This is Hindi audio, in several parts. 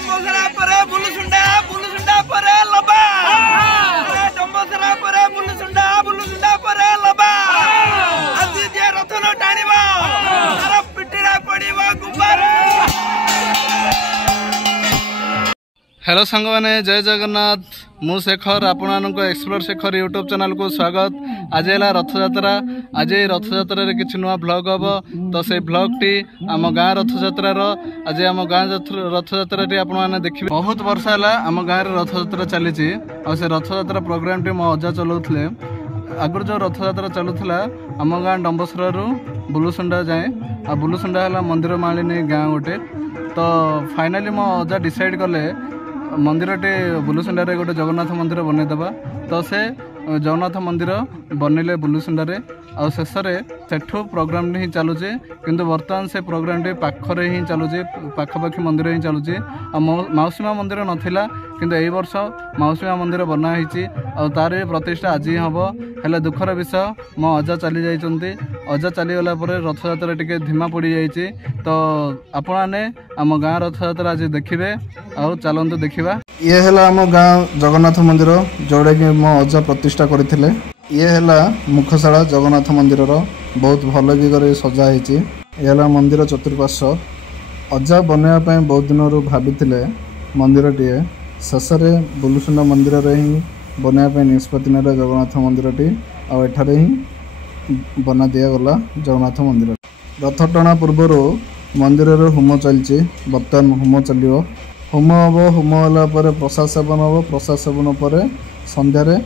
डम्बोसरा परे बुलुसुंडा परे लबा डम्बोसरा परे बुलुसुंडा परे लबा आज जे रथन टाणिबा तार पिटिरा पड़िबा गुब्बार। हेलो सांग मैंने जय जगन्नाथ मु शेखर आपण एक्सप्लोर शेखर यूट्यूब चैनल को स्वागत। आज है रथयात्रा। आज रथयात्रा रे किछि नुआ ब्लॉग हम तो से ब्लॉग टी आम गाँ रथयात्रा आज आम गाँ रथयात्रा टी आपण मैंने देखिए। बहुत वर्ष है आम गाँव में रथयात्रा चली से रथयात्रा प्रोग्राम टी मो अजा चलाउथिले। आगुर जो रथयात्रा चलुला आम गाँ डम्बोसरा बुलुसुंडा जाए आ बुलुसुंडा है मंदिर मालिनी गाँ गोटे। तो फाइनाली मो अजा डिसाइड कले मंदिर टे बुलुसुंडा रे गोटे जगन्नाथ मंदिर बनईदेवा। तो से जगन्नाथ मंदिर बनइले बुलुसुंडा रे आ शेष सेठू प्रोग्राम ही चलुचे किंतु वर्तमान से प्रोग्राम टी पाखरे ही चलुचे पाखापाखी मंदिर ही चलुचे। माउसीमा मंदिर नथिला किंतु एई वर्ष माउसीमा मंदिर बना होईची आ तार प्रतिष्ठा आज ही हम हेले दुखर विषय मो अजा चली जाइचंती। अजा चली गला परे रथयात्रा टिके धीमा पड़ी जाइची। तो आपण माने आम गाँ रथयात्रा आज देखिबे आ चलंतु देखिबा। ये हेला आम गाँ जगन्नाथ मंदिर जोड़े कि मो अजा प्रतिष्ठा करथिले। ये हेला मुखशाला जगन्नाथ मंदिर बहुत भल भी सजा होती। ये मंदिर चतुर्पार्श्व अजा बनवा बहुत दिन भाभी मंदिर टी शेष बुलुसुंडा मंदिर ही बनवाई निष्पत्ति ने जगन्नाथ मंदिर टी आठारे ही बना दिगला जगन्नाथ मंदिर। रथ टणा पूर्वर मंदिर होम चलती। बर्तमान होम चलो होम हम होम है प्रसाद सेवन हम प्रसाद सेवन पर संध्यारे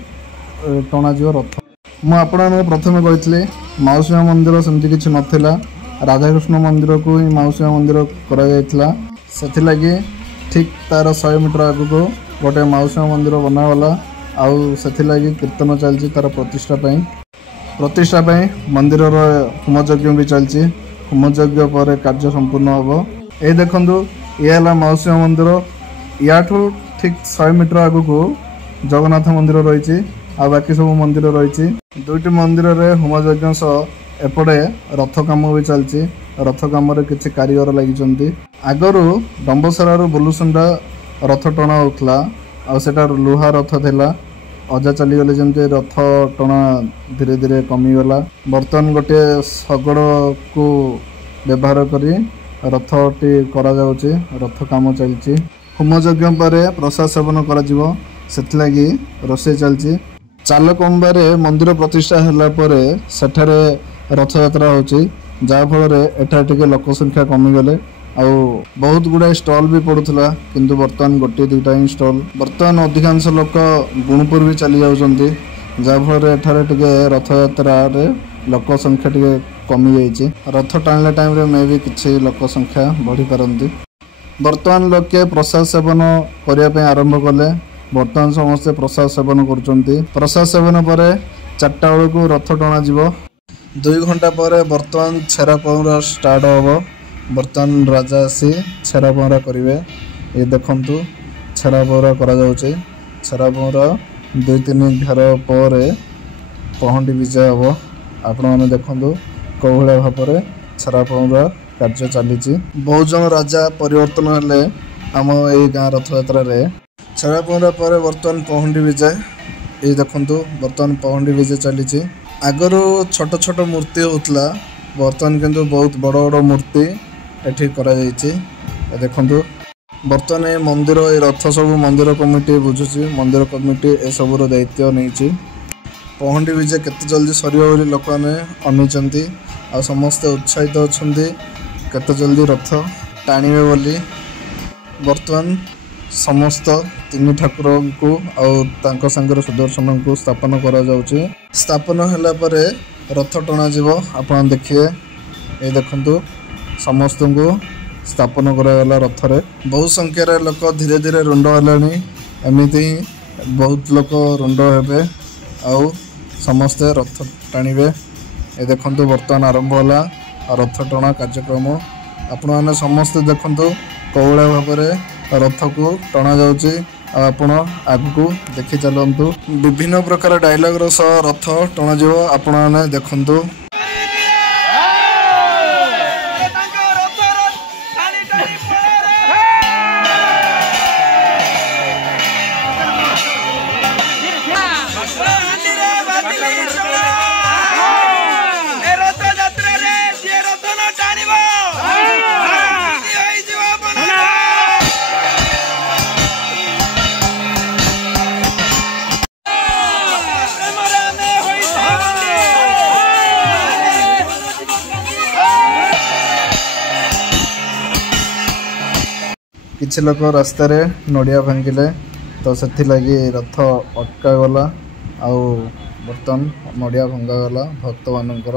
टणा जीव रथ। मु आपन प्रथम कही माउसीमा मंदिर सेमती किसी नाला राधाकृष्ण मंदिर को ही माउसीमा मंदिर कर ठीक तार 100 मीटर आगु को गोटे माउसीमा मंदिर बनागला। आउ से कीर्तन चलती तार प्रतिष्ठा मंदिर होमयज्ञ भी चलती। होमयज्ञ पर कार्य संपूर्ण हम। ये देखु ये माउसीमा मंदिर याठू ठीक 100 मीटर आगु को जगन्नाथ मंदिर रही आ बाकी सब मंदिर रही। दुईटी मंदिर रे होमयज्ञ सह एपटे रथ काम भी चलती। रथ काम किसी कारीगर लगी। आगरू डम्बोसरा बुलुसुंडा रथ टणा होता आ लुहा रथ थिला। अजा चलीगले जमी रथ टणा धीरे धीरे कमीगला। बर्तमान गोटे शगड़ को व्यवहार कर रथटी करा जाउची। रथ काम चलती। होमयज्ञ पर प्रसाद सेवन कर रोषे चलती। चालकंबारे मंदिर प्रतिष्ठा है सेठारे रथयात्रा होची जहाँफल एठार टिके लोक संख्या कमीगले। आ बहुत गुड़ा स्टल भी पड़ूला किंतु बर्तमान गोटे दुईटा ही स्टल। बर्तमान अधिकांश लोक गुणपुर भी चली जाउछंती जहाँफल एठार टिके रथयात्रा लोक संख्या टिके कमी जाइए। रथ टाणिला टाइम रे मे भी किसी लोक संख्या बढ़ी पारंती। बर्तमान लोके प्रसाद सेवन करने आरंभ कले। बर्तमान समस्ते प्रसाद सेवन कर। प्रसाद सेवन पर 4टा बेल को रथ टणा जीव। 2 घंटा पर बर्तमान छेरा पहरा स्टार्ट हम। बर्तमान राजा आसी छेरा पहरा करेंगे। ये देखु छेरा पहरा करा जाउछे। छेरा पहरा 2-3 घर पर पहंडी विजय हम। आपण मैंने देखु कौ भाया भाव में छेरा पहरा कार्य चली। बहुत जन राजा परिवर्तन हेले आम ये गाँ रथयात्रा रे। छेरा पहरा पर बर्तमान पहंडी विजय। ये देखु बर्तमान पहंडी विजय चली। आगरू छोट छोट मूर्ति होता बर्तमान किंतु बहुत बड़ बड़ मूर्ति एठी करा जायछि। देखु बर्तमान ये मंदिर ये रथ सब मंदिर कमिटी बुझुची। मंदिर कमिटी ए सबूर दायित्व नहीं। पहंडी विजय केते जल्दी सरियो बोली लोक मैंने अनिचंती आ समस्ते उत्साहित अछंती केते जल्दी रथ टाणिबे बोली। बर्तमान समस्त 3 ठाकुर को आंक सांगर सुदर्शन को स्थापन करा जाउची। स्थापन होला परे रथ टणा जीव। आपण देखिए ये देखु समस्त को स्थापन करागला रथ रे। बहुत संख्यार लोक धीरे धीरे रुंड हेलानी। एमती बहुत लोक रुंड हेबे आउ समस्ते रथ टाणिबे। ये देखु बर्तमान आरंभ होला रथ टणा कार्यक्रम। आपण मैंने समस्ते देखु कौड़ा भाव में रथ को टणा जाउची। आपण आगु देखि चलंतु। विभिन्न प्रकार डायलॉग सह रथ टणा जीव। आपण मैंने देखंतु। किछि लोक रास्ता रे नड़िया भांगिले तो से लगी रथ अटका गला आउ बर्तन नड़िया भंगा गला भक्त मानकर।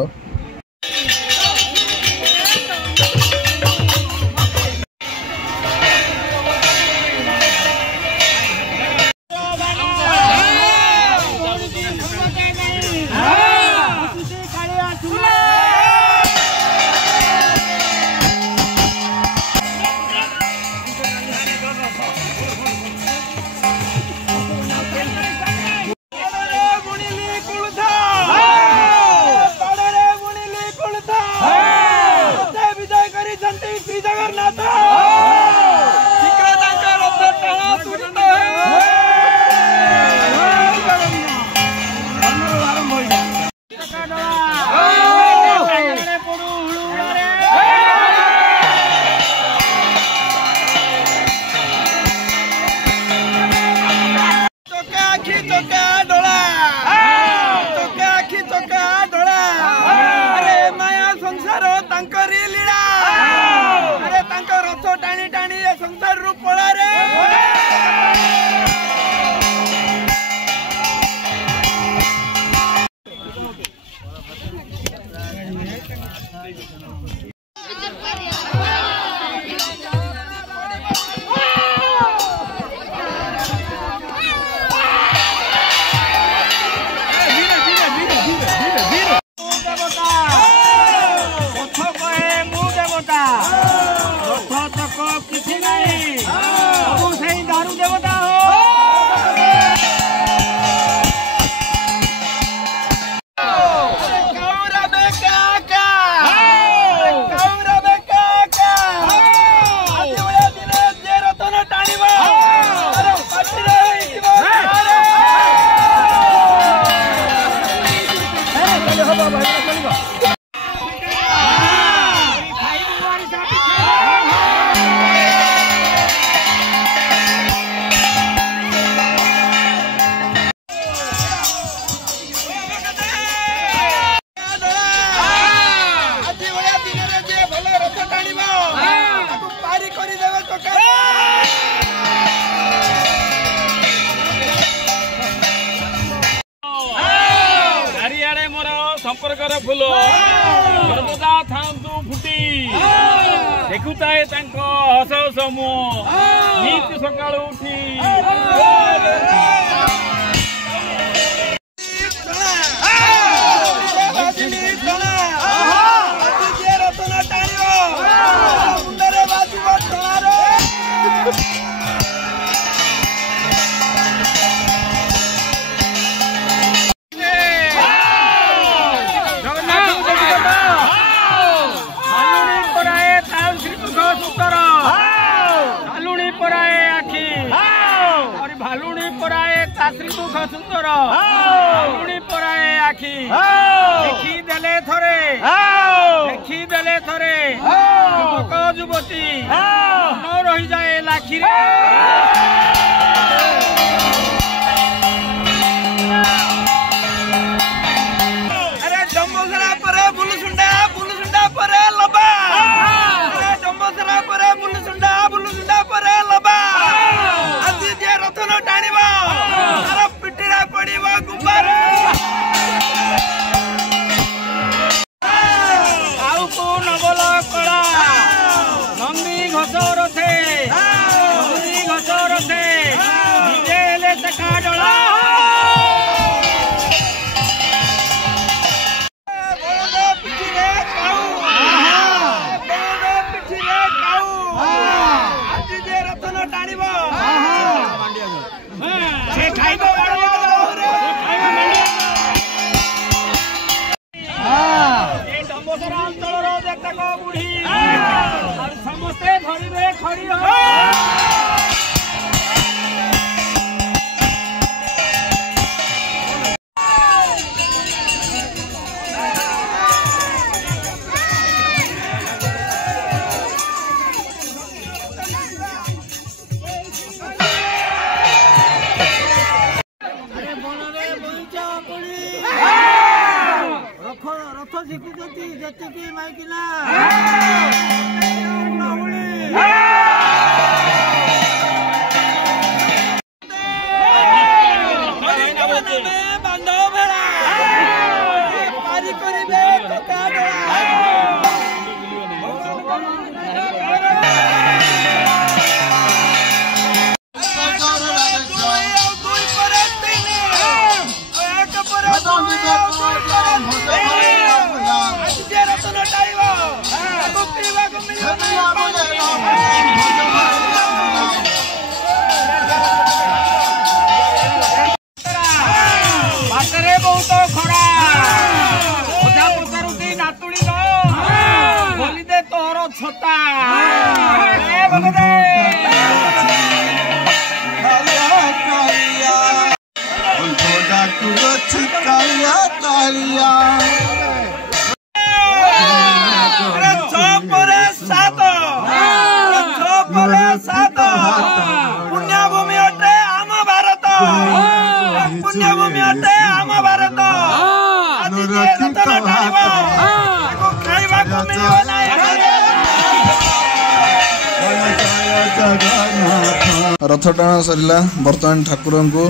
संपर्कर फूल सर्वदा थांतु फुटी देखुताए हस हस मुह नीति सका उठी सुंदर भालुणी पराए आखि देखी देले थरे युवक युवती न रही जाए लाखी रे अरे डम्बोसरा परे बुलुसुंडा परे लबा अरे डम्बोसरा परे बुलुसुंडा परे लबा आज जे रथन टाणीबा पड़ीबा गुब्बार आउ को नबल कला नंदी घसर थे निजे ले चका डला आज जे रतन टाणीबा से खाइबो समस्ते धरवे खड़ी हो रथ शिखुंती जी माइकिना ଖାଇବାକୁ ମିଳିବ ନାହିଁ। ରଥ ଟଣା ସରିଲା। ବର୍ତ୍ତମାନ ଠାକୁରଙ୍କୁ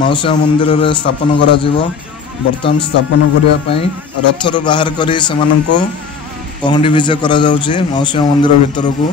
ମାଉସୀ ମନ୍ଦିରରେ ସ୍ଥାପନ କରାଯିବ। ବର୍ତ୍ତମାନ ସ୍ଥାପନ କରିବା ପାଇଁ ରଥରୁ ବାହାର କରି ସେମାନଙ୍କୁ ପହଣ୍ଡି ବିଜେ କରାଯାଉଛି ମାଉସୀ ମନ୍ଦିର ଭିତରକୁ।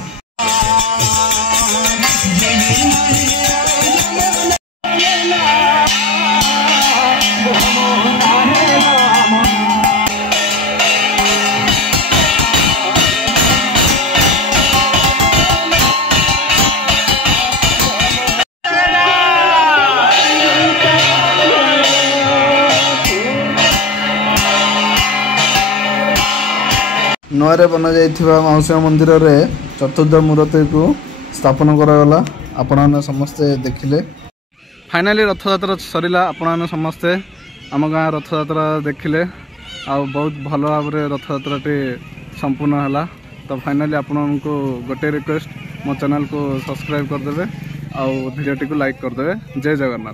ନୂଆରେ ବନାଯାଇଥିବା ମାଉସୀ ମନ୍ଦିରରେ ଚତୁର୍ଥ ମୂର୍ତ୍ତିକୁ ସ୍ଥାପନ କରାଗଲା। ଆପଣମାନେ ସମସ୍ତେ ଦେଖିଲେ। ଫାଇନାଲି ରଥଯାତ୍ରା ସରିଲା। ଆପଣମାନେ ସମସ୍ତେ ଆମ ଗାଁ ରଥଯାତ୍ରା ଦେଖିଲେ ଆଉ ବହୁତ ଭଲ ଭାବରେ ରଥଯାତ୍ରାଟି ସମ୍ପୂର୍ଣ୍ଣ ହେଲା। ତ ଫାଇନାଲି ଆପଣଙ୍କୁ ଗୋଟିଏ ରିକ୍ୱେଷ୍ଟ, ମୋ ଚ୍ୟାନେଲକୁ ସବସ୍କ୍ରାଇବ୍ କରିଦେବେ ଆଉ ଭିଡ଼ିଓଟିକୁ ଲାଇକ୍ କରିଦେବେ। ଜୟ ଜଗନ୍ନାଥ।